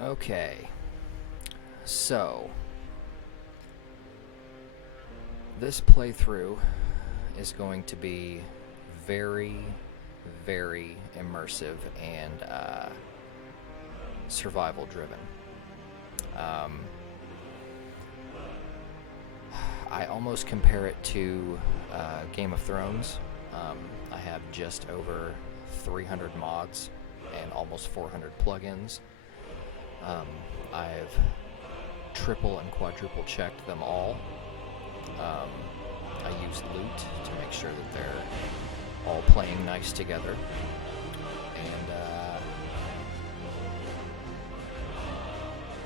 Okay, so this playthrough is going to be very, very immersive and survival driven. Um, I almost compare it to Game of Thrones. I have just over 300 mods and almost 400 plugins. I've triple and quadruple checked them all. I use loot to make sure that they're all playing nice together. And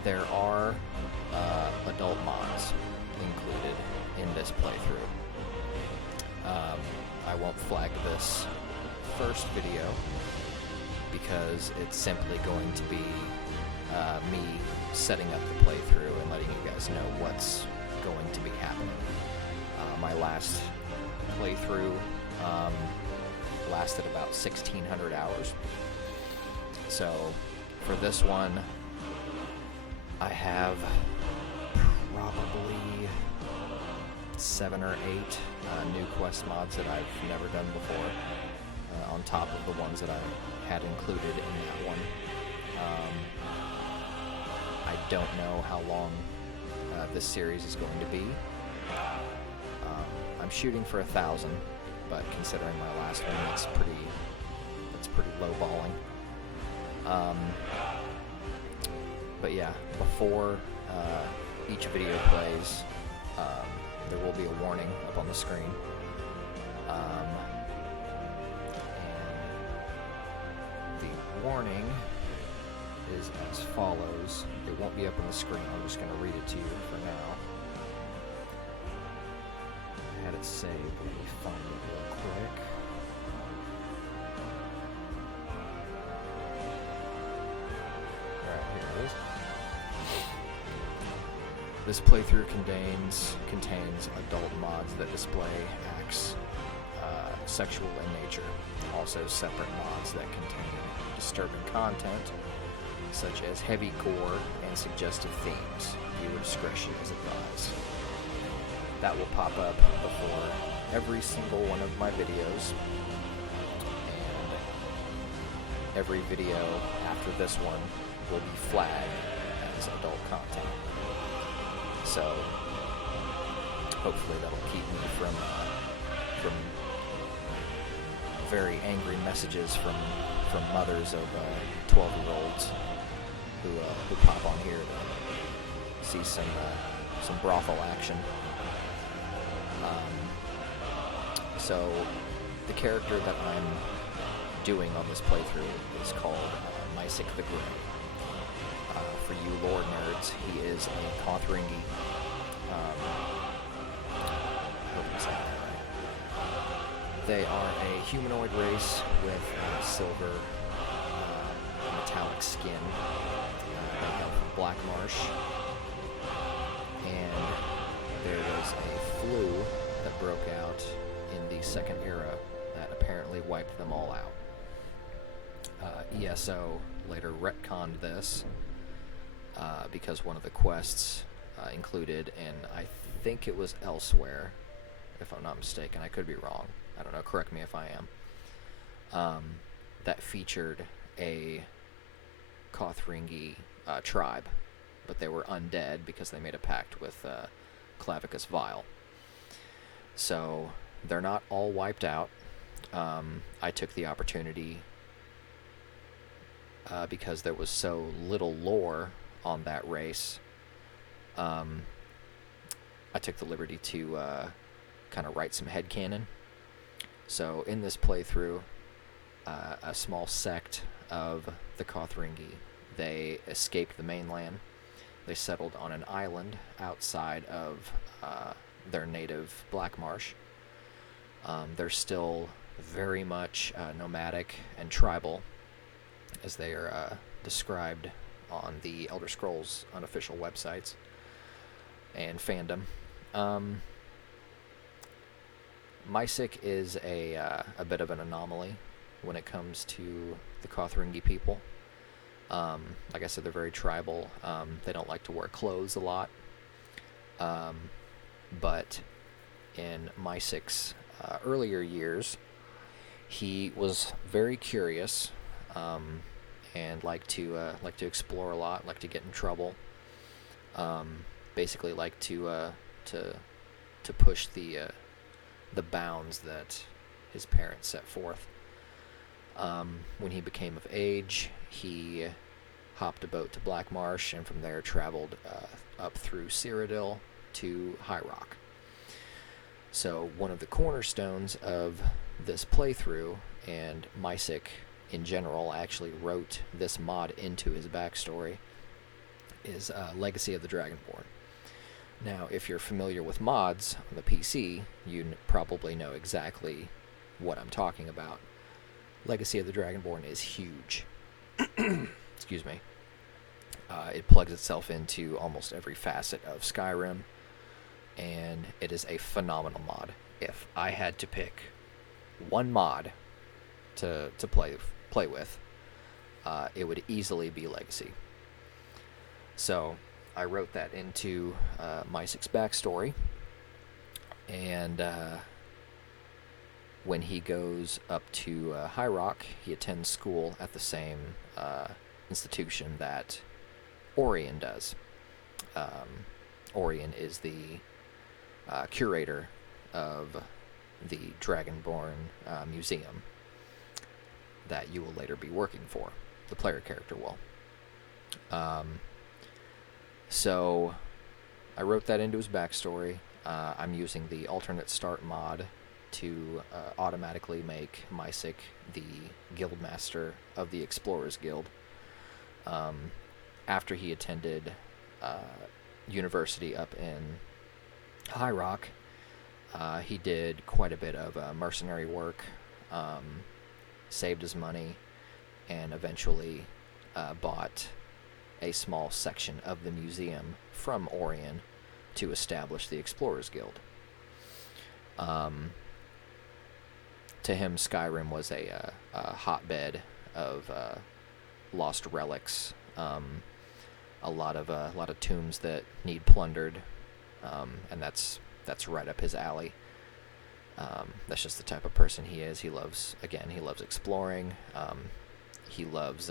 there are adult mods included in this playthrough. I won't flag this first video because it's simply going to be me setting up the playthrough and letting you guys know what's going to be happening. My last playthrough lasted about 1,600 hours. So for this one, I have probably 7 or 8 new quest mods that I've never done before, on top of the ones that I had included in that one. I don't know how long this series is going to be. I'm shooting for 1,000, but considering my last one, that's pretty low balling. But yeah, before each video plays, there will be a warning up on the screen. And the warning is as follows. It won't be up on the screen. I'm just going to read it to you for now. I had it saved. Let me find it real quick. Alright, here it is. This playthrough contains adult mods that display acts sexual in nature. Also separate mods that contain disturbing content, such as heavy gore and suggestive themes. Viewer discretion is advised. That will pop up before every single one of my videos, and every video after this one will be flagged as adult content. So hopefully that'll keep me from very angry messages from mothers of 12-year-olds who pop on here to see some brothel action. So the character that I'm doing on this playthrough is called Misek the Grey. For you lore nerds, he is a Kothringi. Hope I'm saying that right. They are a humanoid race with silver metallic skin. They hail from Black Marsh, and there was a flu that broke out in the Second Era that apparently wiped them all out. ESO later retconned this because one of the quests included, and I think it was elsewhere, if I'm not mistaken. I could be wrong. I don't know. Correct me if I am. That featured a Kothringi tribe, but they were undead because they made a pact with Clavicus Vile. So they're not all wiped out. I took the opportunity because there was so little lore on that race. I took the liberty to kind of write some headcanon. So in this playthrough, a small sect of the Kothringi, they escaped the mainland. They settled on an island outside of their native Black Marsh. They're still very much nomadic and tribal, as they are described on the Elder Scrolls unofficial websites and fandom. Misek is a bit of an anomaly when it comes to the Kothringi people. Like I said, they're very tribal. They don't like to wear clothes a lot. But in Misek's earlier years, he was very curious, and liked to explore a lot, liked to get in trouble. Basically, liked to push the bounds that his parents set forth. When he became of age, he hopped a boat to Black Marsh, and from there traveled up through Cyrodiil to High Rock. So one of the cornerstones of this playthrough, and Misek in general actually wrote this mod into his backstory, is Legacy of the Dragonborn. Now, if you're familiar with mods on the PC, you probably know exactly what I'm talking about. Legacy of the Dragonborn is huge. Excuse me. It plugs itself into almost every facet of Skyrim, and it is a phenomenal mod. If I had to pick one mod to play with, it would easily be Legacy. So I wrote that into Misek's backstory, and when he goes up to High Rock, he attends school at the same institution that Orion does. Orion is the curator of the Dragonborn Museum that you will later be working for. The player character will. So I wrote that into his backstory. I'm using the alternate start mod to automatically make Misek the guildmaster of the Explorers Guild. After he attended university up in High Rock, he did quite a bit of mercenary work, saved his money, and eventually bought a small section of the museum from Orion to establish the Explorers Guild. To him, Skyrim was a hotbed of lost relics, a lot of tombs that need plundered, and that's right up his alley. That's just the type of person he is. He loves exploring. He loves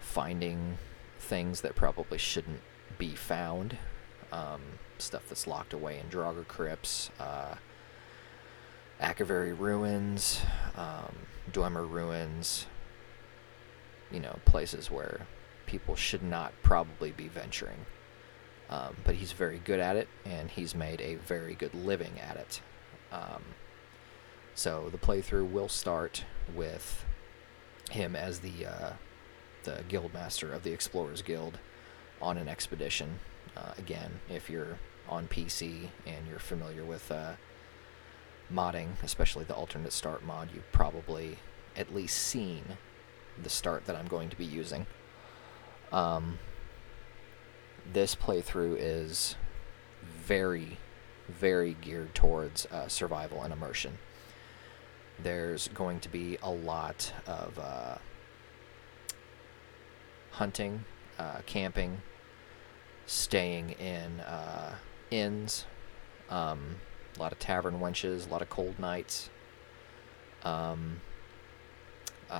finding things that probably shouldn't be found. Stuff that's locked away in Draugr crypts, Akaveri ruins, Dwemer ruins. Places where people should not probably be venturing. But he's very good at it, and he's made a very good living at it. So the playthrough will start with him as the guildmaster of the Explorers Guild on an expedition. Again, if you're on PC and you're familiar with modding, especially the alternate start mod, you've probably at least seen the start that I'm going to be using. This playthrough is very, very geared towards survival and immersion. There's going to be a lot of hunting, camping, staying in inns, a lot of tavern wenches, a lot of cold nights,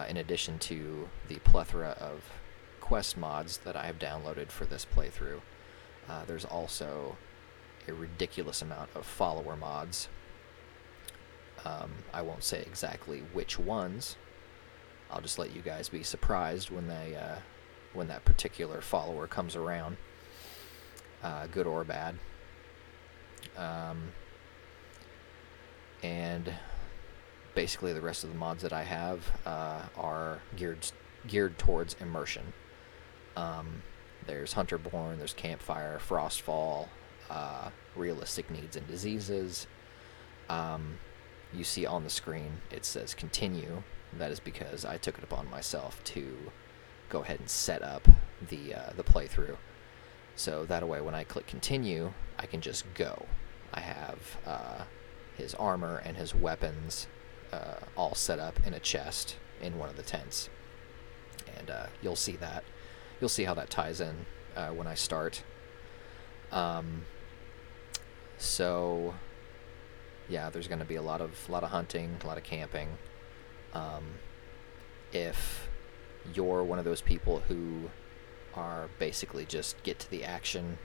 in addition to the plethora of quest mods that I have downloaded for this playthrough. There's also a ridiculous amount of follower mods. I won't say exactly which ones. I'll just let you guys be surprised when that particular follower comes around, good or bad. And basically the rest of the mods that I have are geared towards immersion. There's Hunterborn, there's Campfire, Frostfall, Realistic Needs and Diseases. You see on the screen it says continue. That is because I took it upon myself to go ahead and set up the playthrough. So that way when I click continue, I can just go. I have his armor and his weapons all set up in a chest in one of the tents. And and you'll see that. You'll see how that ties in when I start. So yeah, there's going to be a lot of hunting, a lot of camping. If you're one of those people who are basically just get to the action,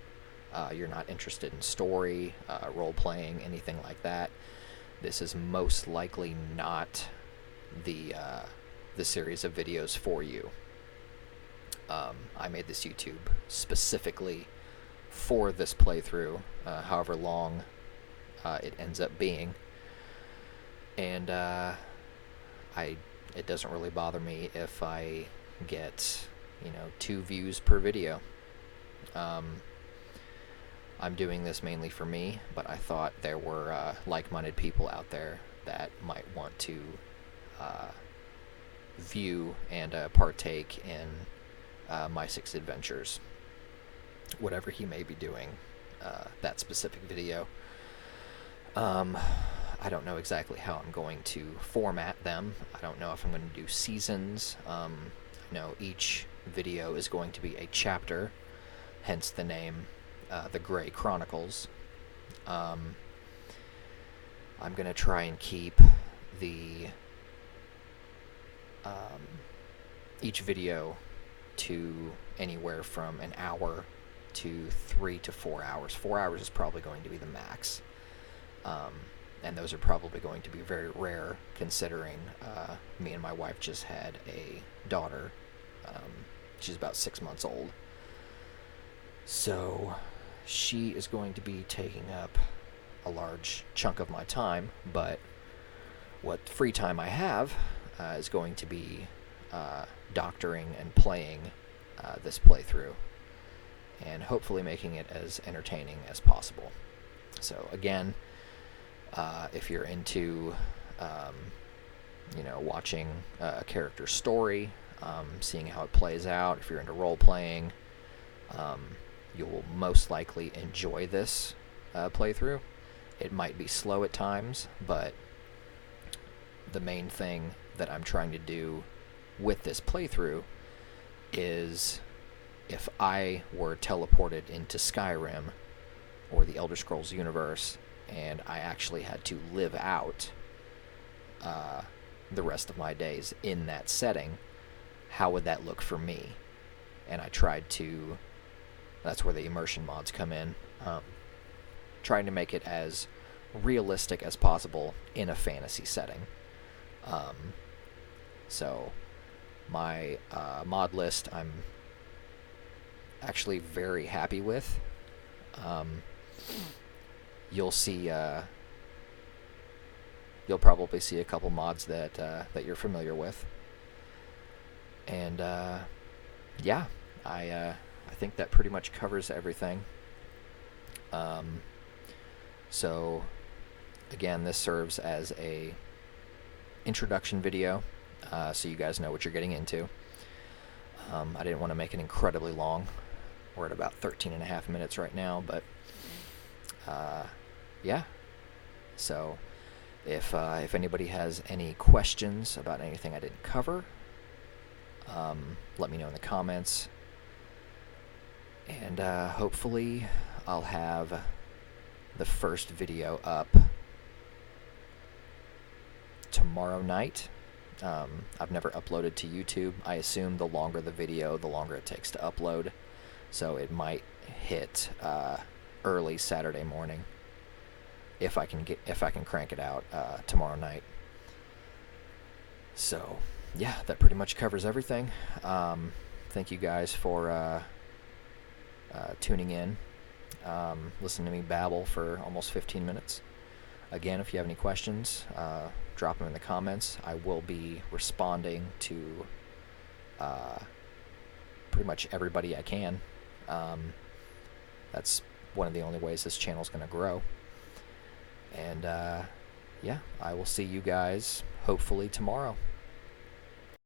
you're not interested in story, role playing, anything like that, this is most likely not the series of videos for you. I made this YouTube specifically for this playthrough, however long it ends up being, and it doesn't really bother me if I get 2 views per video. I'm doing this mainly for me, but I thought there were like-minded people out there that might want to view and partake in Misek's adventures, whatever he may be doing that specific video. I don't know exactly how I'm going to format them. I don't know if I'm going to do seasons. I know each video is going to be a chapter, hence the name, The Grey Chronicles. I'm going to try and keep each video to anywhere from an hour to 3 to 4 hours. 4 hours is probably going to be the max. And those are probably going to be very rare, considering me and my wife just had a daughter. She's about 6 months old. So she is going to be taking up a large chunk of my time, but what free time I have is going to be doctoring and playing this playthrough, and hopefully making it as entertaining as possible. So again, if you're into watching a character's story, seeing how it plays out, if you're into role-playing, you'll most likely enjoy this playthrough. It might be slow at times, but the main thing that I'm trying to do with this playthrough is, if I were teleported into Skyrim or the Elder Scrolls universe and I actually had to live out the rest of my days in that setting, how would that look for me? And I tried to, that's where the immersion mods come in, trying to make it as realistic as possible in a fantasy setting. So my mod list I'm actually very happy with. You'll see, you'll probably see a couple mods that you're familiar with, and yeah, I think that pretty much covers everything. So again, this serves as a introduction video, so you guys know what you're getting into. I didn't want to make it incredibly long. We're at about 13.5 minutes right now, but yeah. So if anybody has any questions about anything I didn't cover, let me know in the comments, and hopefully I'll have the first video up tomorrow night. I've never uploaded to YouTube. I assume the longer the video, the longer it takes to upload, so it might hit early Saturday morning if I can crank it out tomorrow night. So yeah, that pretty much covers everything. Thank you guys for tuning in, listening to me babble for almost 15 minutes. Again, if you have any questions, drop them in the comments. I will be responding to pretty much everybody I can. That's one of the only ways this channel is going to grow. And yeah, I will see you guys hopefully tomorrow.